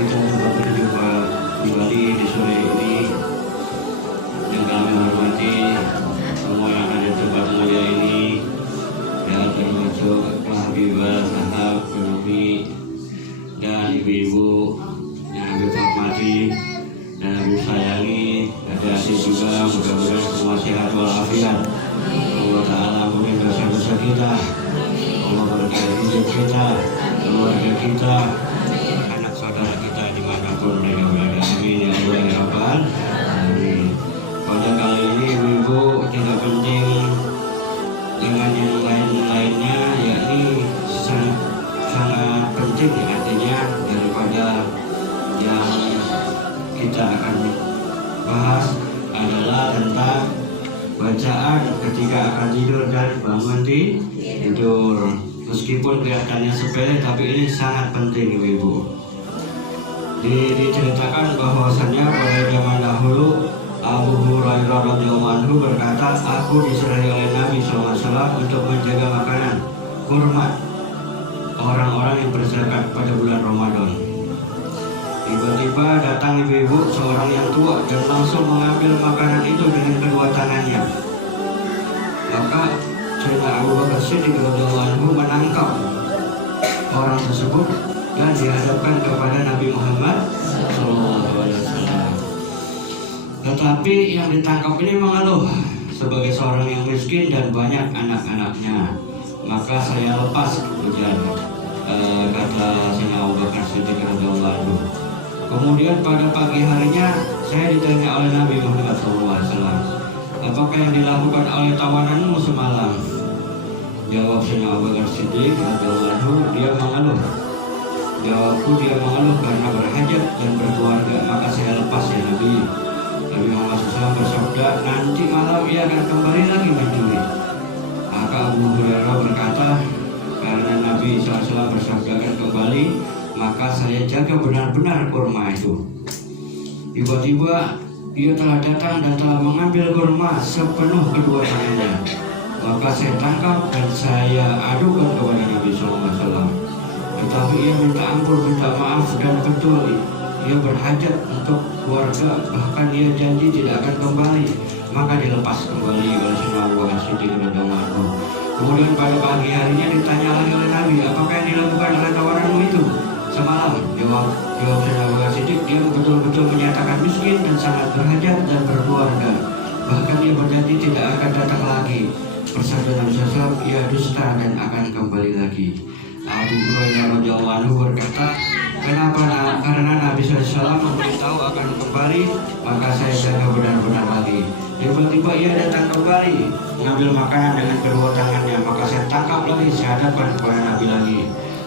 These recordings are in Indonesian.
kita dapat berjumpa kembali di sore ini. Yang kami hormati semua yang ada di tempat mulia ini, ya, termasuk Pak Habibah, Sahab, Penuhi, dan ibu-ibu yang kami hormati dan kami sayangi. Ada adik juga, mudah-mudahan semua sehat walafiat. Allah Ta'ala mungkin dosa-dosa kita, Allah berkahi hidup kita, keluarga kita, anak saudara kita dimanapun mereka berada. Amin ya Allah ya Rabbal Alamin. Pada kali ini ibu-ibu tidak penting dengan yang lain-lainnya, yakni sangat penting, artinya daripada yang kita akan bahas adalah tentang bacaan ketika akan tidur dan bangun tidur. Meskipun kelihatannya sepele, tapi ini sangat penting ibu-ibu. Diceritakan bahwasannya pada zaman dahulu Abu Hurairah radhiyallahu anhu berkata, aku diserahi oleh Nabi SAW untuk menjaga makanan kurma orang-orang yang berzakat pada bulan Ramadan. Tiba-tiba datang ibu-ibu seorang yang tua dan langsung mengambil makanan itu dengan kedua tangannya. Maka Sayyidina Abu Bakar Siddiq radhiyallahu anhu menangkap orang tersebut dan dihadapkan kepada Nabi Muhammad SAW. Tetapi yang ditangkap ini mengeluh sebagai seorang yang miskin dan banyak anak-anaknya. Maka saya lepas kemudian, kata Sayyidina Abu Bakar Siddiq radhiyallahu anhu. Kemudian pada pagi harinya saya ditanya oleh Nabi Muhammad SAW, apakah yang dilakukan oleh tawananmu semalam? Jawab Sayyidina Abu Bakar Siddiq radhiyallahu anhu, dia mengeluh. Jawabku, dia mengeluh karena berhajat dan berkeluarga. Maka saya lepas ya Nabi. Nabi Muhammad SAW bersabda, nanti malam ia akan kembali lagi mencuri. Maka Abu Hurairah berkata, karena Nabi SAW bersabda akan kembali, maka saya jaga benar-benar kurma itu. Tiba-tiba dia telah datang dan telah mengambil kurma sepenuh kedua tangannya. Maka saya tangkap dan saya adukan kepada Nabi SAW. Tetapi ia minta ampun, minta maaf, dan betul ia berhajat untuk keluarga, bahkan ia janji tidak akan kembali. Maka dilepas kembali oleh Sayyidina Abu Bakar Siddiq radhiyallahu anhu. Kemudian pada pagi harinya ditanya lagi oleh Nabi, apakah yang dilakukan oleh tawananmu itu semalam? Jawab Sayyidina Abu Bakar Siddiq, dia betul-betul menyatakan miskin dan sangat berhajat dan berkeluarga. Bahkan ia berjanji tidak akan datang lagi. Bersabda Nabi SAW, ia dusta dan akan kembali lagi. Abu Hurairah radhiyallahu anhu berkata, kenapa? Karena Nabi SAW memberitahu akan kembali, maka saya jaga benar-benar lagi. Tiba-tiba ia datang kembali, mengambil makanan dengan kedua tangannya. Maka saya tangkap lagi, saya hadapkan kepada Nabi lagi.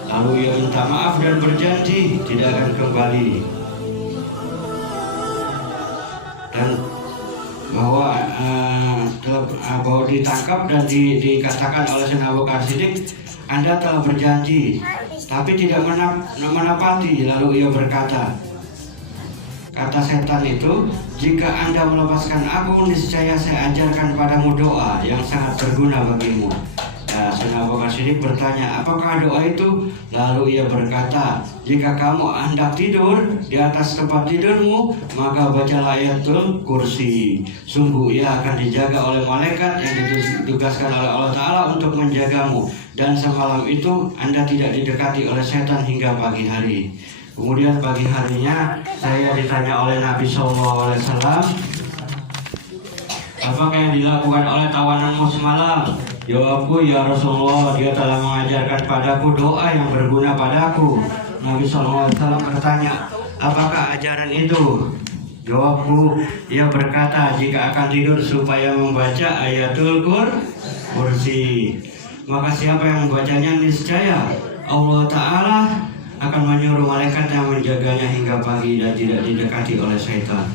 Lalu ia minta maaf dan berjanji tidak akan kembali. Dan bahwa ditangkap dan dikatakan oleh Sayyidina Abu Bakar Siddiq, Anda telah berjanji tapi tidak menepati. Lalu ia berkata, kata setan itu, jika Anda melepaskan aku, niscaya saya ajarkan padamu doa yang sangat berguna bagimu. Sayyidina Abu Bakar Siddiq bertanya, apakah doa itu? Lalu ia berkata, jika kamu hendak tidur di atas tempat tidurmu, maka bacalah ayatul kursi. Sungguh ia akan dijaga oleh malaikat yang ditugaskan oleh Allah Ta'ala untuk menjagamu. Dan semalam itu Anda tidak didekati oleh setan hingga pagi hari. Kemudian pagi harinya saya ditanya oleh Nabi SAW, apakah yang dilakukan oleh tawananmu semalam? Jawabku, ya Rasulullah, dia telah mengajarkan padaku doa yang berguna padaku. Nabi SAW bertanya, apakah ajaran itu? Jawabku, dia berkata, jika akan tidur supaya membaca ayatul kursi. Maka siapa yang membacanya, niscaya Allah Ta'ala akan menyuruh malaikat yang menjaganya hingga pagi dan tidak didekati oleh syaitan.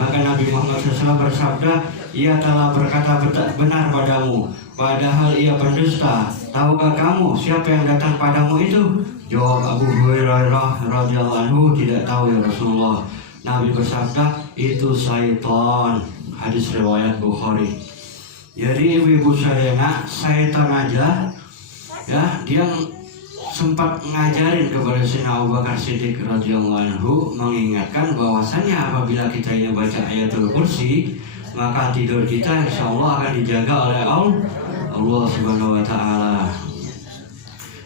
Maka Nabi Muhammad SAW bersabda, ia telah berkata benar padamu, padahal ia pendusta. Tahukah kamu siapa yang datang padamu itu? Jawab Abu Hurairah radhiyallahu anhu, tidak tahu ya Rasulullah. Nabi bersabda, itu syaitan. Hadis riwayat Bukhari. Jadi ibu-ibu sekalian, syaitan aja ya, dia sempat ngajarin kepada Sayyidina Abu Bakar Siddiq radhiyallahu anhu, mengingatkan bahwasannya apabila kita ini baca ayatul kursi, maka tidur kita insya Allah akan dijaga oleh Allah Subhanahu wa Ta'ala.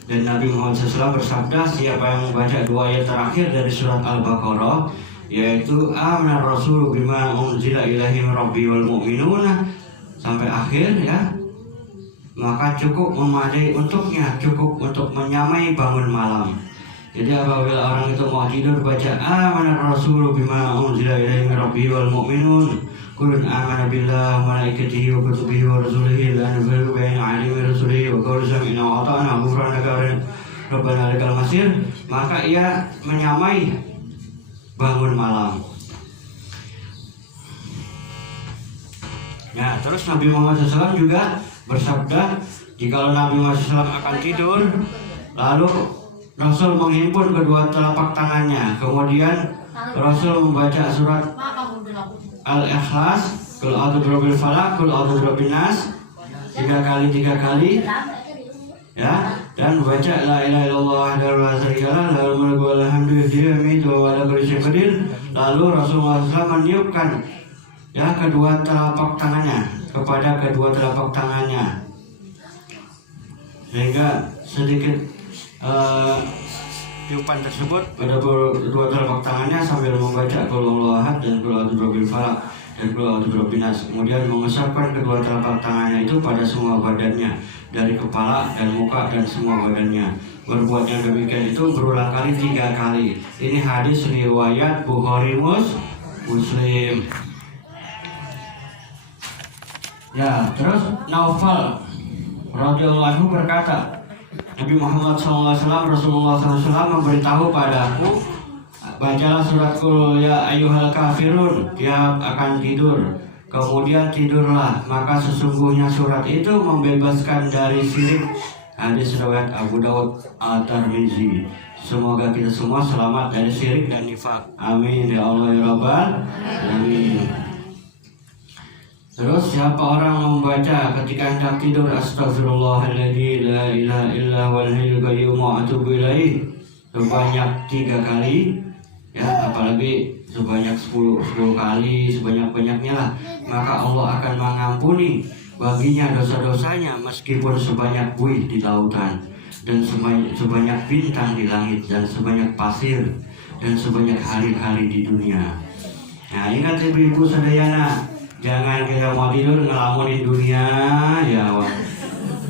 Dan Nabi Muhammad SAW bersabda, siapa yang membaca 2 ayat terakhir dari surat Al-Baqarah, yaitu amanar rasulu bima unzila ilaihi min rabbi wal mu'minuna, sampai akhir ya, maka cukup memadai untuknya, cukup untuk menyamai bangun malam. Jadi apabila orang itu mau tidur baca amanar rasulu bima unzila ilaihi min rabbi wal mu'minun kullun amana billahi wa malaikatihi wa kutubihi wa rasulihi la nufarriqu baina ahadin min rusulihi wa qalu sami'na wa ata'na ghufranaka rabbana lakal masir, maka ia menyamai bangun malam. Nah, terus Nabi Muhammad SAW juga bersabda, jikalau Nabi Muhammad SAW akan tidur, lalu Rasul menghimpun kedua telapak tangannya, kemudian Rasul membaca surat Al-Ikhlas, Qul a'udzu birabbil falaq, Qul a'udzu birabbin nas 3 kali ya, dan baca la ilaha illallah wahdahu la syarika lah, lahul mulku wa lahul hamdu yuhyi wa yumiitu wa huwa ala kulli syai'in qadir. Lalu Rasulullah SAW meniupkan ya kedua telapak tangannya kepada kedua telapak tangannya, sehingga sedikit tiupan tersebut pada kedua telapak tangannya sambil membaca Qul huwallahu ahad dan Qul a'udzu birabbil falaq dan Qul a'udzu birabbin nas, kemudian mengusapkan kedua telapak tangannya itu pada semua badannya, dari kepala dan muka dan semua badannya. Berbuat yang demikian itu berulang kali 3 kali. Ini hadis riwayat Bukhari Muslim. Ya, terus Naufal radhiyallahu anhu berkata, Nabi Muhammad SAW, Rasulullah SAW memberitahu padaku, bacalah surat Qul ya ayyuhal kafirun, dia akan tidur. Kemudian tidurlah, maka sesungguhnya surat itu membebaskan dari syirik. Hadis riwayat Abu Daud At-Tirmizi. Semoga kita semua selamat dari syirik dan nifak. Amin ya Allah ya Rabbal alamin. Terus siapa orang membaca ketika hendak tidur Astaghfirullahaladzim la ilaha illa huwal hayyul qayyum wa atubu ilaih sebanyak 3 kali ya, apalagi sebanyak 10 kali, sebanyak-banyaknya lah, maka Allah akan mengampuni baginya dosa-dosanya meskipun sebanyak buih di lautan, dan sebanyak bintang di langit, dan sebanyak pasir, dan sebanyak hari-hari di dunia. Nah, ingat ibu-ibu sadayana, jangan kita mau tidur ngelamunin dunia ya,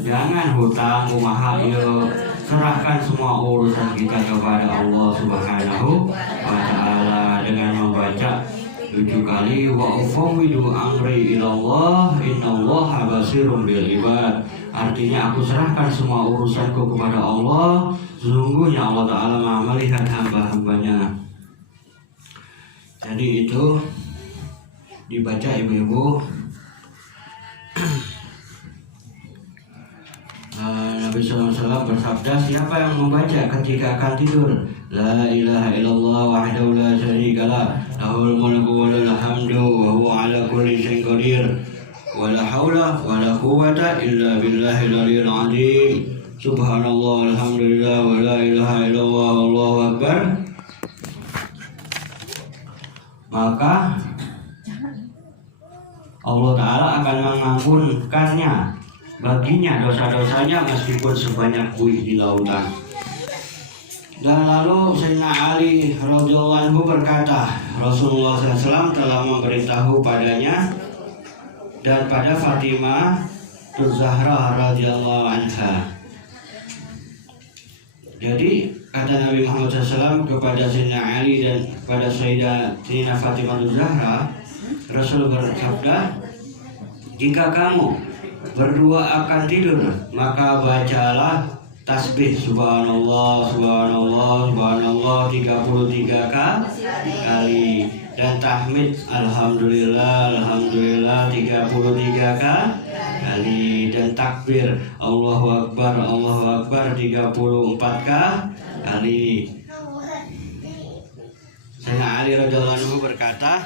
jangan hutang kumaha ieu, serahkan semua urusan kita kepada Allah Subhanahu wa Ta'ala dengan membaca 7 kali wa ufawwidu amri ilallah innallaha basirun bil ibad. Artinya aku serahkan semua urusanku kepada Allah, sesungguhnya Allah Ta'ala Maha melihat hamba-hambanya. Jadi itu dibaca ibu-ibu. Nabi SAW bersabda, siapa yang membaca ketika akan tidur la ilaha illallah wahdahu la syarika lah, lahul mulku wa lahul hamdu wa huwa ala kulli syai'in qadir wa la haula wa la quwwata illa billahil aliyyil azim, subhanallah walhamdulillah wa la ilaha illallah wallahu akbar, maka Allah Ta'ala akan mengampunkannya baginya dosa-dosanya meskipun sebanyak buih di lautan. Dan lalu Sayyidina Ali radhiyallahu anhu berkata, Rasulullah SAW telah memberitahu padanya dan pada Fatimah Zahra radhiyallahu anha. Jadi kata Nabi Muhammad SAW kepada Sayyidina Ali dan kepada Sayyidatina Fatimah Zahra, Rasul bersabda, jika kamu berdua akan tidur, maka bacalah tasbih subhanallah subhanallah subhanallah 33 kali, dan tahmid alhamdulillah alhamdulillah 33 kali, dan takbir Allahu akbar 34 kali. Sayyidina Ali radhiyallahu anhu berkata,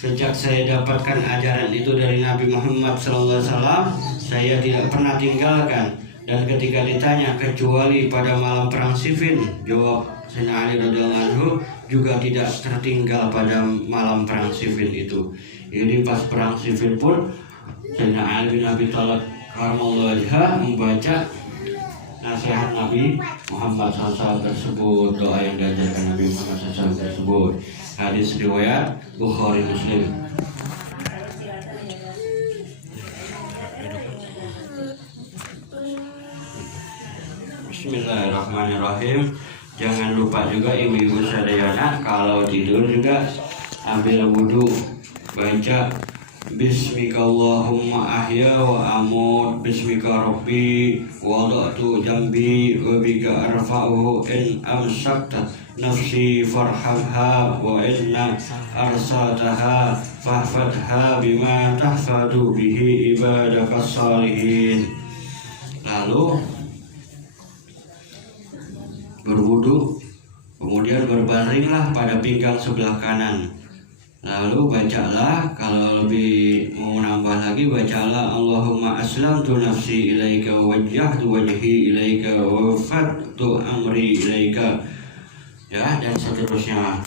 sejak saya dapatkan ajaran itu dari Nabi Muhammad SAW, saya tidak pernah tinggalkan Dan ketika ditanya kecuali pada malam perang Siffin, jawab Sayyidina Ali radhiyallahu anhu juga tidak tertinggal pada malam perang Siffin itu. Jadi pas perang Siffin pun Sayyidina Ali bin Abi Thalib karramallahu wajhah membaca nasihat Nabi Muhammad SAW tersebut, doa yang diajarkan Nabi Muhammad SAW tersebut. Hadis riwayat Bukhari Muslim. Bismillahirrahmanirrahim. Jangan lupa juga ibu-ibu sadayana kalau tidur juga ambil wudhu, baca Bismika Allahumma ahya wa amut, Bismika Rabbi wada'tu jambi wa bika arfa'uhu in amsakta nafsi farhamha wa inna arsaltaha fahfadha bima tahfadu bihi ibadakas salihin. Lalu berwudu, kemudian berbaringlah pada pinggang sebelah kanan. Lalu bacalah, kalau lebih mau nambah lagi, bacalah Allahumma aslamtu nafsi ilaika wajjahtu wajhi ilaika wa wafadtu amri ilaika, ya, dan seterusnya.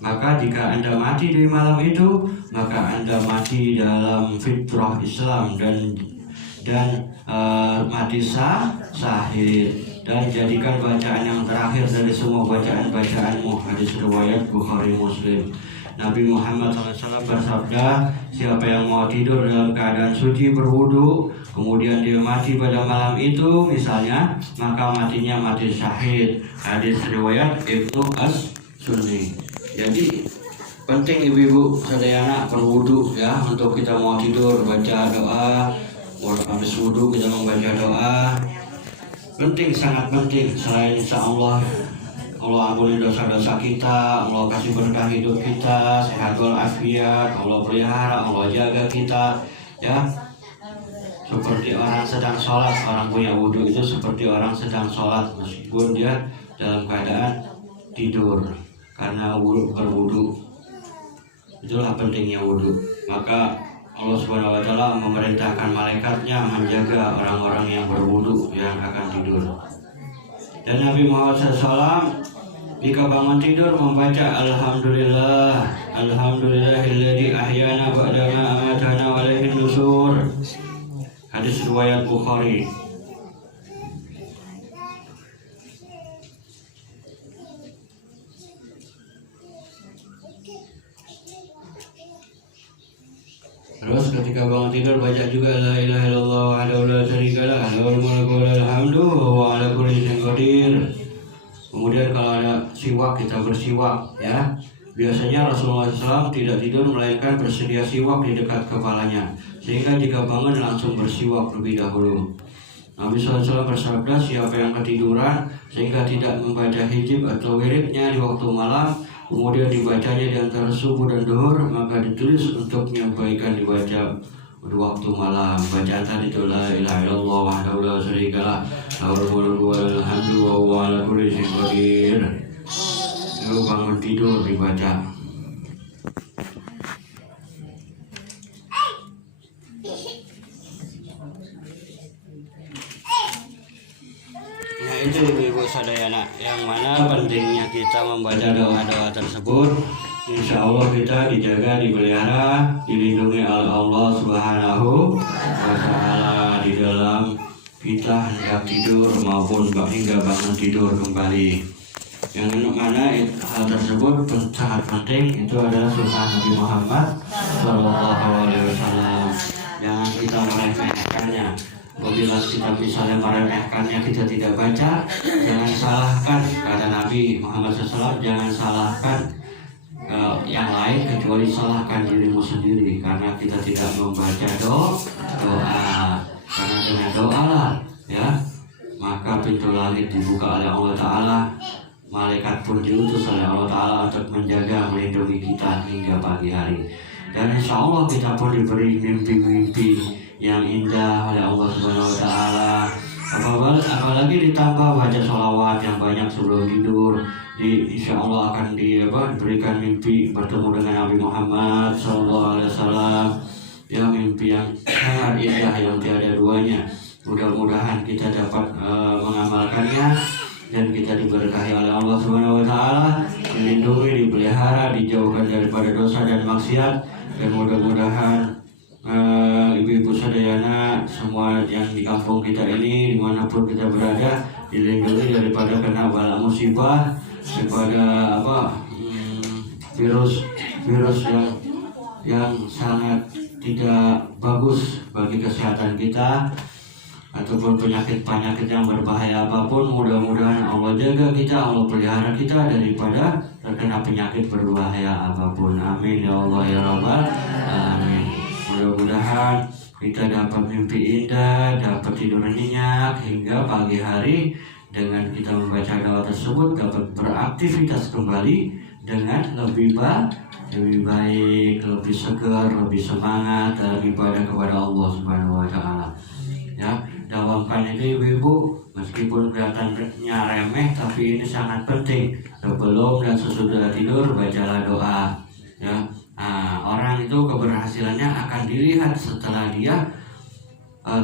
Maka jika Anda mati di malam itu, maka Anda mati dalam fitrah Islam dan mati syahid. Dan jadikan bacaan yang terakhir dari semua bacaan-bacaanmu. Hadis riwayat Bukhari Muslim. Nabi Muhammad SAW bersabda, siapa yang mau tidur dalam keadaan suci berwudu, kemudian dia mati pada malam itu misalnya, maka matinya mati syahid. Hadis riwayat Ibnu As-Sunni. Jadi penting ibu-ibu sadayana berwudu, ya, untuk kita mau tidur baca doa. Habis wudu kita membaca doa. Penting, sangat penting. Selain insya Allah ampuni dosa-dosa kita, Allah kasih berkah hidup kita, sehat walafiat, Allah pelihara, Allah jaga kita, ya. Seperti orang sedang sholat, orang punya wudhu itu seperti orang sedang sholat meskipun dia dalam keadaan tidur karena berwudhu. Itulah pentingnya wudhu. Maka Allah Subhanahu wa Ta'ala memerintahkan malaikatnya menjaga orang-orang yang berwudu yang akan tidur. Dan Nabi Muhammad SAW jika bangun tidur membaca Alhamdulillah, Alhamdulillahilladzi ahyana ba'dama amatana wa ilaihin nusur. Hadis riwayat Bukhari. Terus ketika bangun tidur baca juga la ilaha illallah wahdahu la syarikalah lahul mulku wa lahul hamdu wa huwa ala kulli syai'in qadir. Kemudian kalau ada siwak kita bersiwak, ya. Biasanya Rasulullah SAW tidak tidur melainkan bersedia siwak di dekat kepalanya, sehingga jika bangun langsung bersiwak terlebih dahulu. Nabi SAW bersabda, siapa yang ketiduran sehingga tidak membaca hijab atau wiridnya di waktu malam, kemudian dibacanya di antara subuh dan duhur, maka ditulis untuknya kebaikan dibaca di waktu malam. Bacaan tadi itu la ilaha illallah wahdahu la syarikalah lahul mulku wa lahul hamdu wa huwa ala kulli syai'in qadir. Lalu bangun tidur dibaca. Nah itu ibu-ibu sadayana, yang mana pentingnya kita membaca doa-doa tersebut. Insya Allah kita dijaga, dipelihara, dilindungi oleh Allah Subhanahu wa Ta'ala di dalam kita hendak tidur maupun hingga bangun tidur kembali. Yang mana hal tersebut sangat penting, itu adalah sunnah Nabi Muhammad SAW. Jangan kita meremehkannya. Apabila kita misalnya meremehkannya, kita tidak baca, jangan salahkan, kata Nabi Muhammad SAW, jangan salahkan yang lain kecuali salahkan dirimu sendiri, karena kita tidak membaca doa. Karena dengan doa lah, ya, maka pintu langit dibuka oleh Allah Ta'ala. Malaikat pun diutus oleh Allah Ta'ala untuk menjaga, melindungi kita hingga pagi hari. Dan insya Allah kita pun diberi mimpi-mimpi yang indah oleh Allah Subhanahu wa Ta'ala. Apalagi ditambah baca sholawat yang banyak sebelum tidur, insya Allah akan diberikan mimpi bertemu dengan Nabi Muhammad SAW. ya mimpi yang sangat indah yang tiada duanya. Mudah-mudahan kita dapat mengamalkannya dan kita diberkahi oleh Allah Subhanahu wa taala, dilindungi, dipelihara, dijauhkan daripada dosa dan maksiat, dan mudah-mudahan ibu-ibu sadayana semua yang di kampung kita ini dimanapun kita berada dilindungi daripada kena bala musibah, daripada virus yang sangat tidak bagus bagi kesehatan kita, ataupun penyakit-penyakit yang berbahaya apapun. Mudah-mudahan Allah jaga kita, Allah pelihara kita daripada terkena penyakit berbahaya apapun. Amin ya Allah ya Rabbal alamin. Mudah-mudahan kita dapat mimpi indah, dapat tidur nyenyak hingga pagi hari. Dengan kita membaca doa tersebut dapat beraktivitas kembali dengan lebih baik, lebih segar, lebih semangat dalam ibadah kepada Allah Subhanahu wa taala. Ya, dawamkan itu ibu-ibu, meskipun kelihatannya remeh tapi ini sangat penting. Sebelum dan sesudah tidur bacalah doa. Ya, orang itu keberhasilannya akan dilihat setelah dia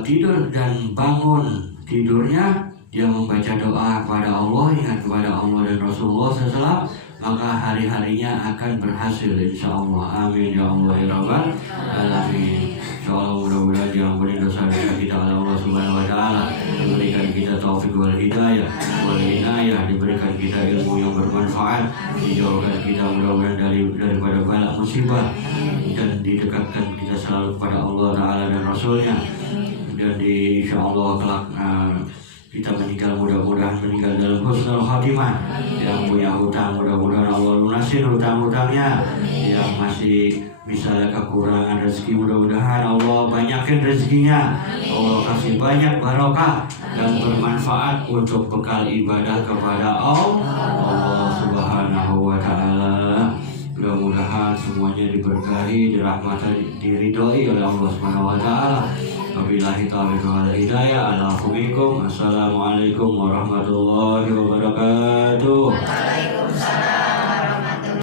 tidur dan bangun tidurnya, dia membaca doa kepada Allah, ingat kepada Allah dan Rasulullah SAW, maka hari-harinya akan berhasil insya Allah. Amin ya Allah ya Rabbal alamin. Insya Allah mudah-mudahan diampuni dosa-dosa kita oleh Allah Subhanahu wa taala, diberikan kita taufik wal hidayah wal inayah, diberikan kita ilmu yang bermanfaat, dijauhkan kita mudah-mudahan daripada bala musibah, dan didekatkan kita selalu kepada Allah taala dan Rasulnya. Dan insya Allah kelak kita meninggal, mudah-mudahan meninggal dalam husnul khatimah. Yang punya hutang mudah-mudahan Allah lunasin hutang-hutangnya. Yang masih misalnya kekurangan rezeki, mudah-mudahan Allah banyakin rezekinya, Allah kasih banyak barokah dan bermanfaat untuk bekal ibadah kepada Allah Subhanahu wa taala. Mudah-mudahan semuanya diberkahi, dirahmati, diridhoi oleh Allah Subhanahu wa taala. Wabillahi taufiq wal hidayah. Assalamualaikum warahmatullahi wabarakatuh. Waalaikumsalam.